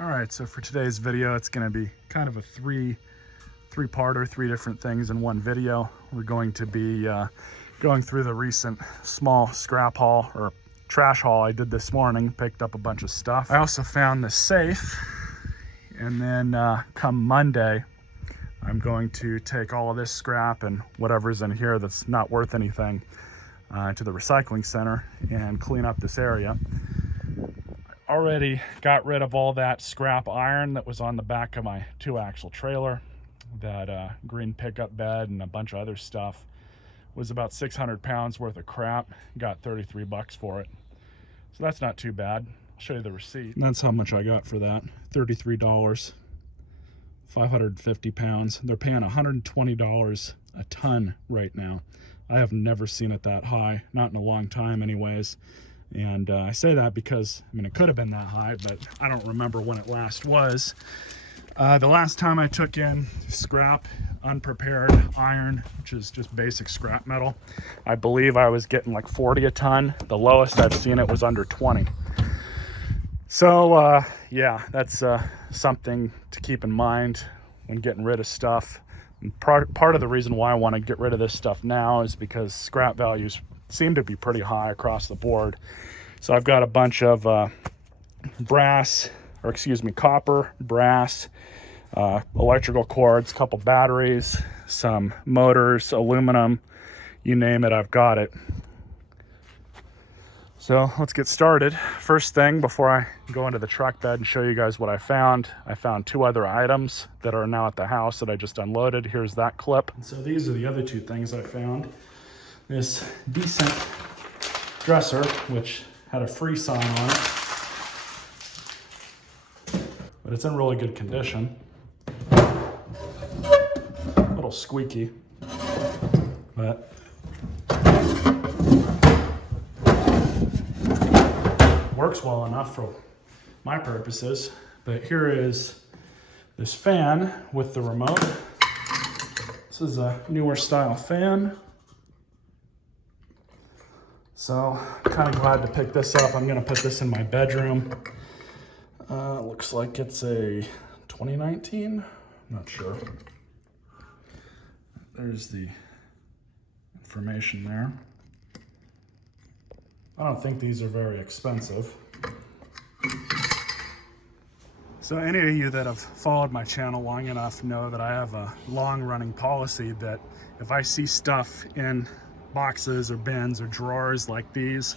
All right, so for today's video, it's going to be kind of a three-parter, three different things in one video. We're going to be going through the recent small scrap haul or trash haul I did this morning, picked up a bunch of stuff. I also found the safe, and then come Monday, I'm going to take all of this scrap and whatever's in here that's not worth anything to the recycling center and clean up this area. Already got rid of all that scrap iron that was on the back of my 2-axle trailer. That green pickup bed and a bunch of other stuff was about 600 pounds worth of crap. Got 33 bucks for it. So that's not too bad. I'll show you the receipt. And that's how much I got for that. $33, 550 pounds. They're paying $120 a ton right now. I have never seen it that high, not in a long time anyways. And I say that because, I mean, it could have been that high, but I don't remember when it last was. The last time I took in scrap, unprepared iron, which is just basic scrap metal, I believe I was getting like 40 a ton. The lowest I've seen it was under 20. So yeah, that's something to keep in mind when getting rid of stuff. And part of the reason why I want to get rid of this stuff now is because scrap values seem to be pretty high across the board. So I've got a bunch of copper, brass, electrical cords, couple batteries, some motors, aluminum, you name it, I've got it. So let's get started. First thing, before I go into the truck bed and show you guys what I found 2 other items that are now at the house that I just unloaded. Here's that clip. So these are the other 2 things I found. This decent dresser, which had a freeze sign on it, but it's in really good condition. A little squeaky, but works well enough for my purposes. But here is this fan with the remote. This is a newer style fan. So kind of glad to pick this up. I'm gonna put this in my bedroom. Looks like it's a 2019, I'm not sure. There's the information there. I don't think these are very expensive. So any of you that have followed my channel long enough know that I have a long-running policy that if I see stuff in boxes or bins or drawers like these,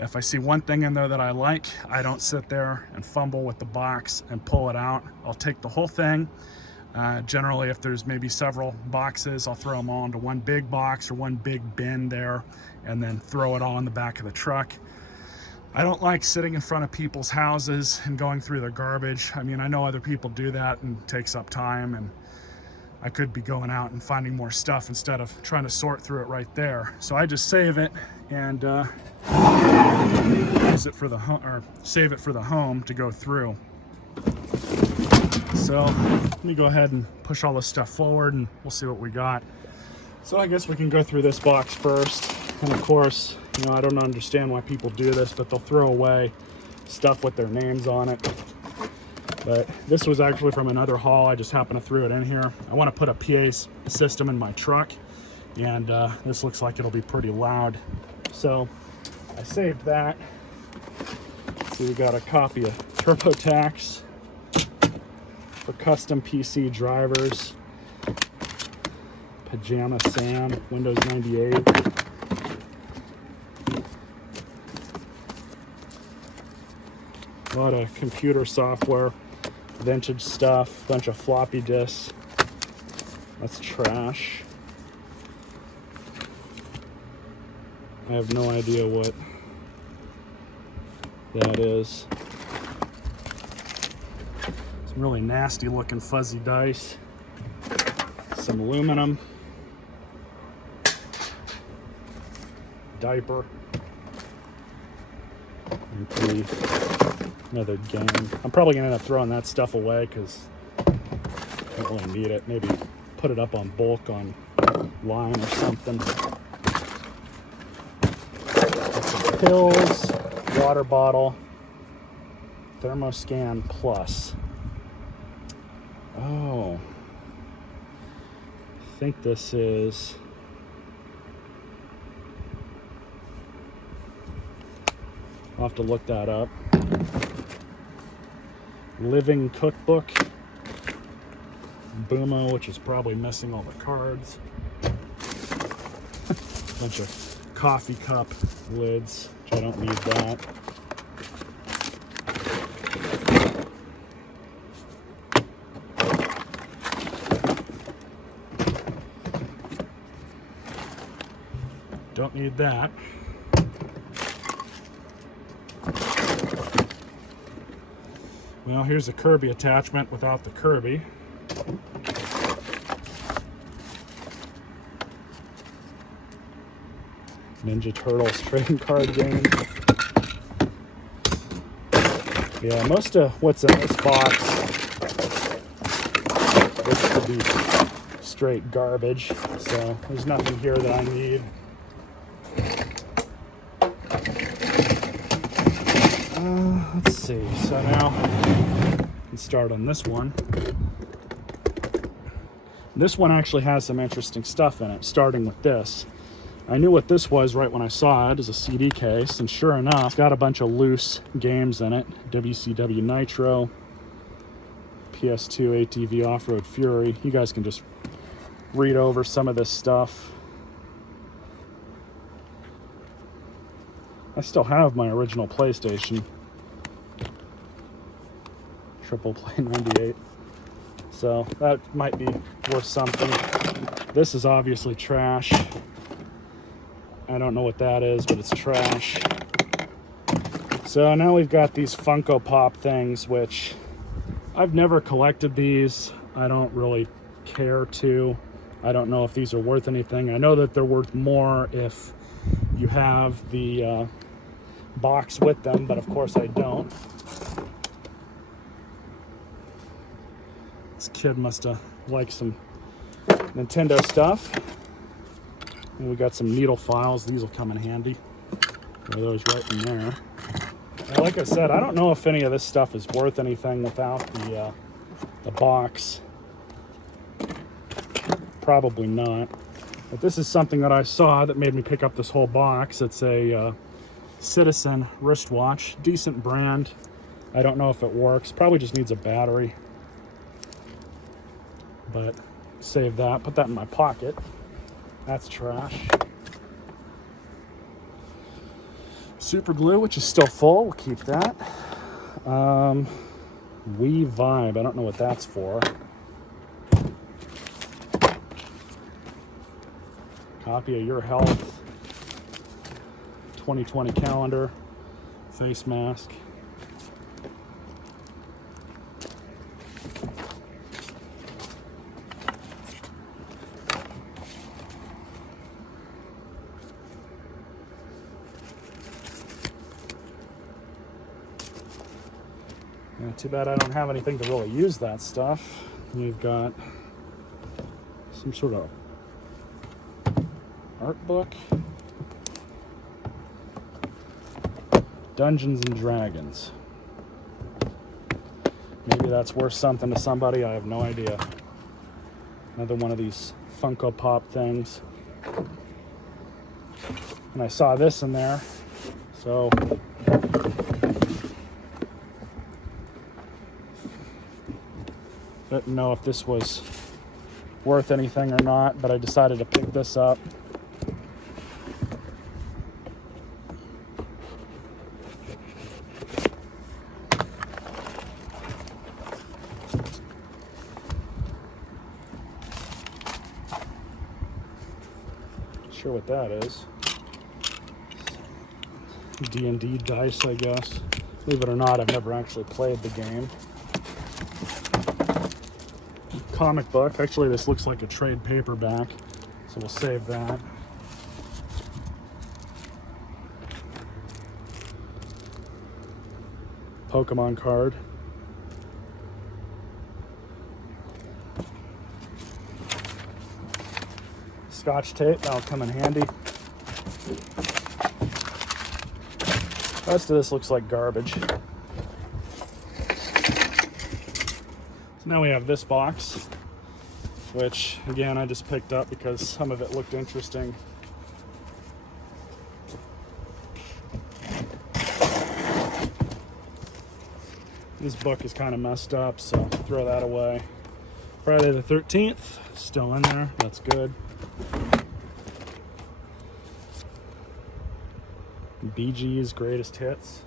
if I see one thing in there that I like, I don't sit there and fumble with the box and pull it out. I'll take the whole thing. Generally, if there's maybe several boxes, I'll throw them all into one big box or one big bin there and then throw it all in the back of the truck. I don't like sitting in front of people's houses and going through their garbage. I mean, I know other people do that and it takes up time, and I could be going out and finding more stuff instead of trying to sort through it right there. So I just save it and use it for the or save it for the home to go through. So let me go ahead and push all this stuff forward and we'll see what we got. So I guess we can go through this box first. And of course, you know, I don't understand why people do this, but they'll throw away stuff with their names on it. But this was actually from another haul. I just happened to throw it in here. I want to put a PA system in my truck, and this looks like it'll be pretty loud. So I saved that. So we got a copy of TurboTax for custom PC drivers. Pajama Sam, Windows 98. A lot of computer software, vintage stuff, bunch of floppy disks. That's trash. I have no idea what that is. Some really nasty looking fuzzy dice. Some aluminum. Diaper. And another game. I'm probably gonna end up throwing that stuff away because I don't really need it. Maybe put it up on bulk online or something. Got some pills, water bottle, Thermoscan Plus. Oh, I think this is... I'll have to look that up. Living Cookbook. Boomo, which is probably missing all the cards. Bunch of coffee cup lids, which I don't need that. Don't need that. Well, here's a Kirby attachment without the Kirby. Ninja Turtles trading card game. Yeah, most of what's in this box looks to be straight garbage, so there's nothing here that I need. Let's see, so now I can start on this one. This one actually has some interesting stuff in it, starting with this. I knew what this was right when I saw it as a CD case, and sure enough, it's got a bunch of loose games in it. WCW Nitro, PS2 ATV Off-Road Fury. You guys can just read over some of this stuff. I still have my original PlayStation. Triple Play 98. So that might be worth something. This is obviously trash. I don't know what that is, but it's trash. So now we've got these Funko Pop things, which I've never collected these. I don't really care to. I don't know if these are worth anything. I know that they're worth more if you have the box with them, but of course I don't. This kid must have liked some Nintendo stuff. And we got some needle files. These will come in handy. Throw those right in there. And like I said, I don't know if any of this stuff is worth anything without the box. Probably not. But this is something that I saw that made me pick up this whole box. It's a Citizen wristwatch. Decent brand. I don't know if it works. Probably just needs a battery. But save that. Put that in my pocket. That's trash. Super glue, which is still full. We'll keep that. We Vibe. I don't know what that's for. Copy of Your Health. 2020 calendar. Face mask. Yeah, too bad I don't have anything to really use that stuff. We've got some sort of art book. Dungeons and Dragons. Maybe that's worth something to somebody. I have no idea. Another one of these Funko Pop things. And I saw this in there. So didn't know if this was worth anything or not, but I decided to pick this up. Not sure what that is. D&D dice, I guess. Believe it or not, I've never actually played the game. Comic book. Actually, this looks like a trade paperback, so we'll save that. Pokemon card. Scotch tape, that'll come in handy. The rest of this looks like garbage. Now we have this box, which again I just picked up because some of it looked interesting. This book is kind of messed up, so throw that away. Friday the 13th, still in there, that's good. Bee Gees Greatest Hits.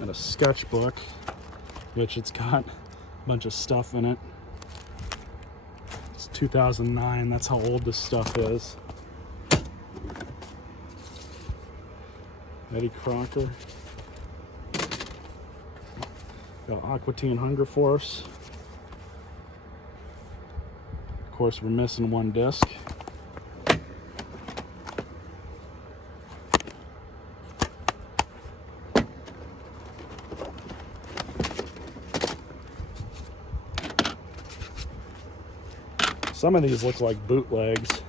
And a sketchbook, which it's got a bunch of stuff in it. It's 2009, that's how old this stuff is. Eddie Crocker. Got Aqua Teen Hunger Force. Of course, we're missing one disc. Some of these look like bootlegs.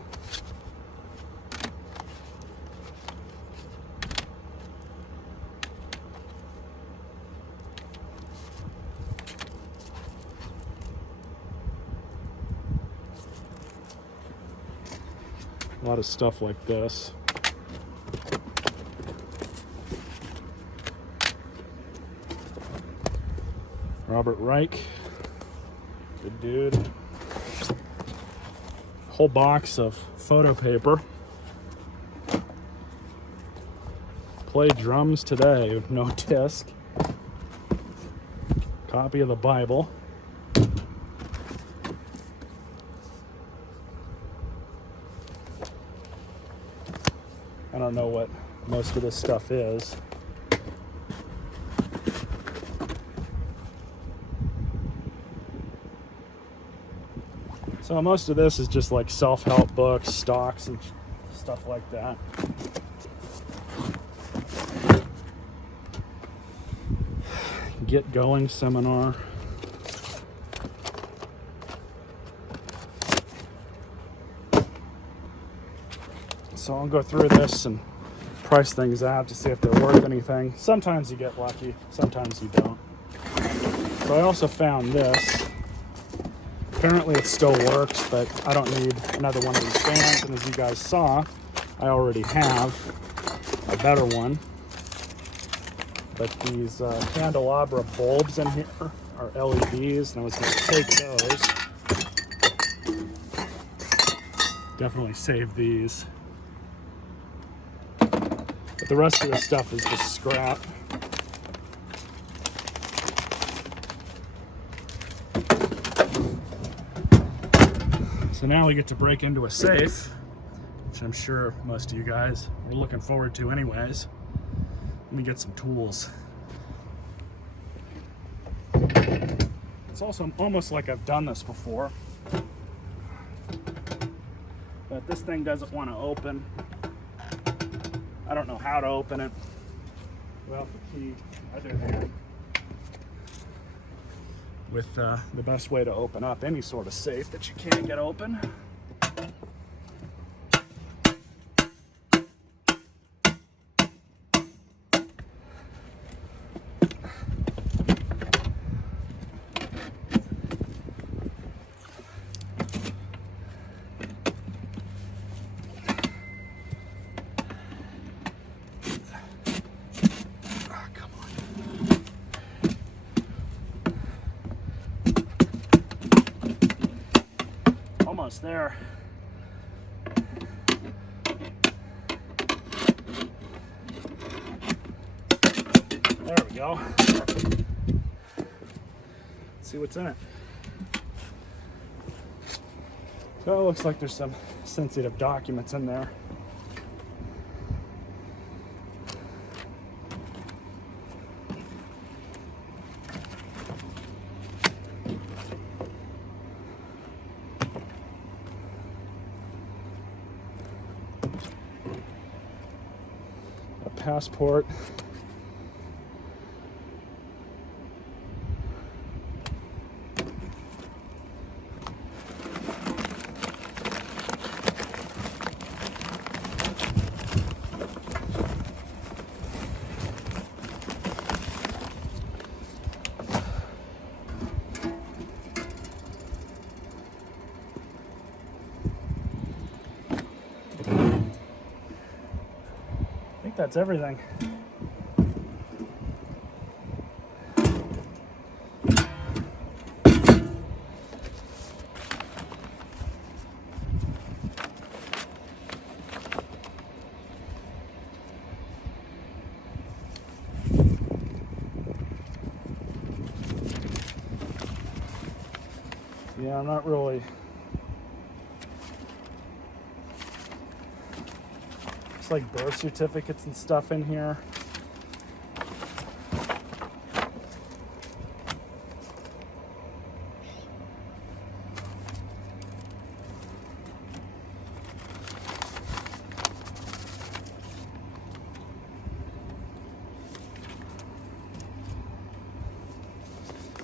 A lot of stuff like this. Robert Reich, good dude. Whole box of photo paper. Play drums today with no disc. Copy of the Bible. I don't know what most of this stuff is. So most of this is just like self-help books, stocks, and stuff like that. Get Going seminar. So I'll go through this and price things out to see if they're worth anything. Sometimes you get lucky, sometimes you don't. So I also found this. Apparently it still works, but I don't need another one of these fans. And as you guys saw, I already have a better one. But these candelabra bulbs in here are LEDs, and I was going to take those. Definitely save these. But the rest of the stuff is just scrap. So now we get to break into a safe, which I'm sure most of you guys are looking forward to anyways. Let me get some tools. It's also almost like I've done this before. But this thing doesn't want to open. I don't know how to open it without the key other than with the best way to open up any sort of safe that you can't get open. Almost there. There we go. Let's see what's in it. So it looks like there's some sensitive documents in there. Passport. think that's everything. Yeah, I'm not really. It's like birth certificates and stuff in here.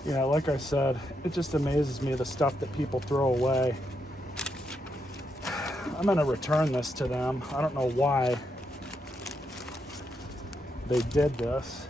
You know, like I said, it just amazes me the stuff that people throw away. I'm gonna return this to them. I don't know why they did this.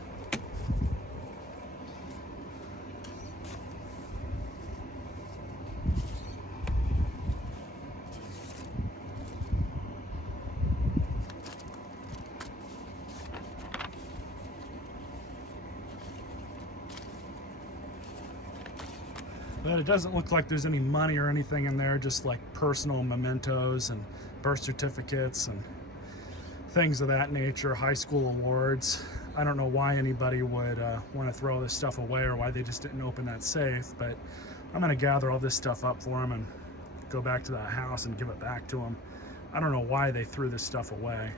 But it doesn't look like there's any money or anything in there, just like personal mementos and birth certificates and things of that nature, high school awards. I don't know why anybody would want to throw this stuff away or why they just didn't open that safe, but I'm going to gather all this stuff up for them and go back to that house and give it back to them. I don't know why they threw this stuff away.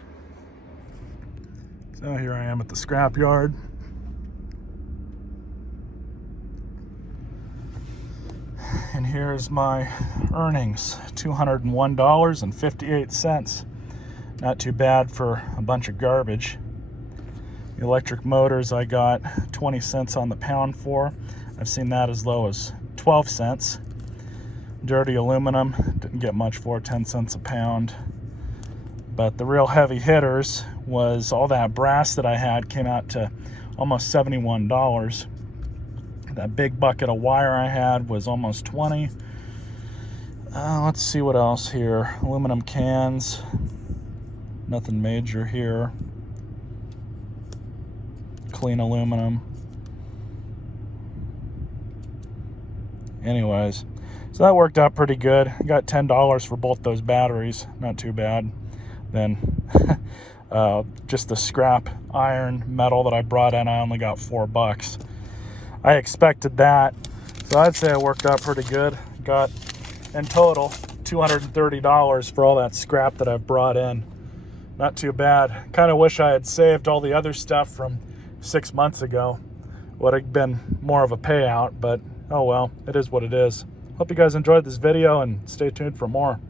So here I am at the scrap yard. And here's my earnings, $201.58. Not too bad for a bunch of garbage. The electric motors I got 20 cents on the pound for. I've seen that as low as 12 cents. Dirty aluminum, didn't get much for, 10 cents a pound. But the real heavy hitters was all that brass that I had came out to almost $71. That big bucket of wire I had was almost 20. Let's see what else here. Aluminum cans. Nothing major here. Clean aluminum. Anyways, so that worked out pretty good. I got $10 for both those batteries. Not too bad. Then just the scrap iron metal that I brought in, I only got $4. I expected that, so I'd say it worked out pretty good. Got in total $230 for all that scrap that I've brought in. Not too bad. Kind of wish I had saved all the other stuff from 6 months ago. Would have been more of a payout, but oh well, it is what it is. Hope you guys enjoyed this video and stay tuned for more.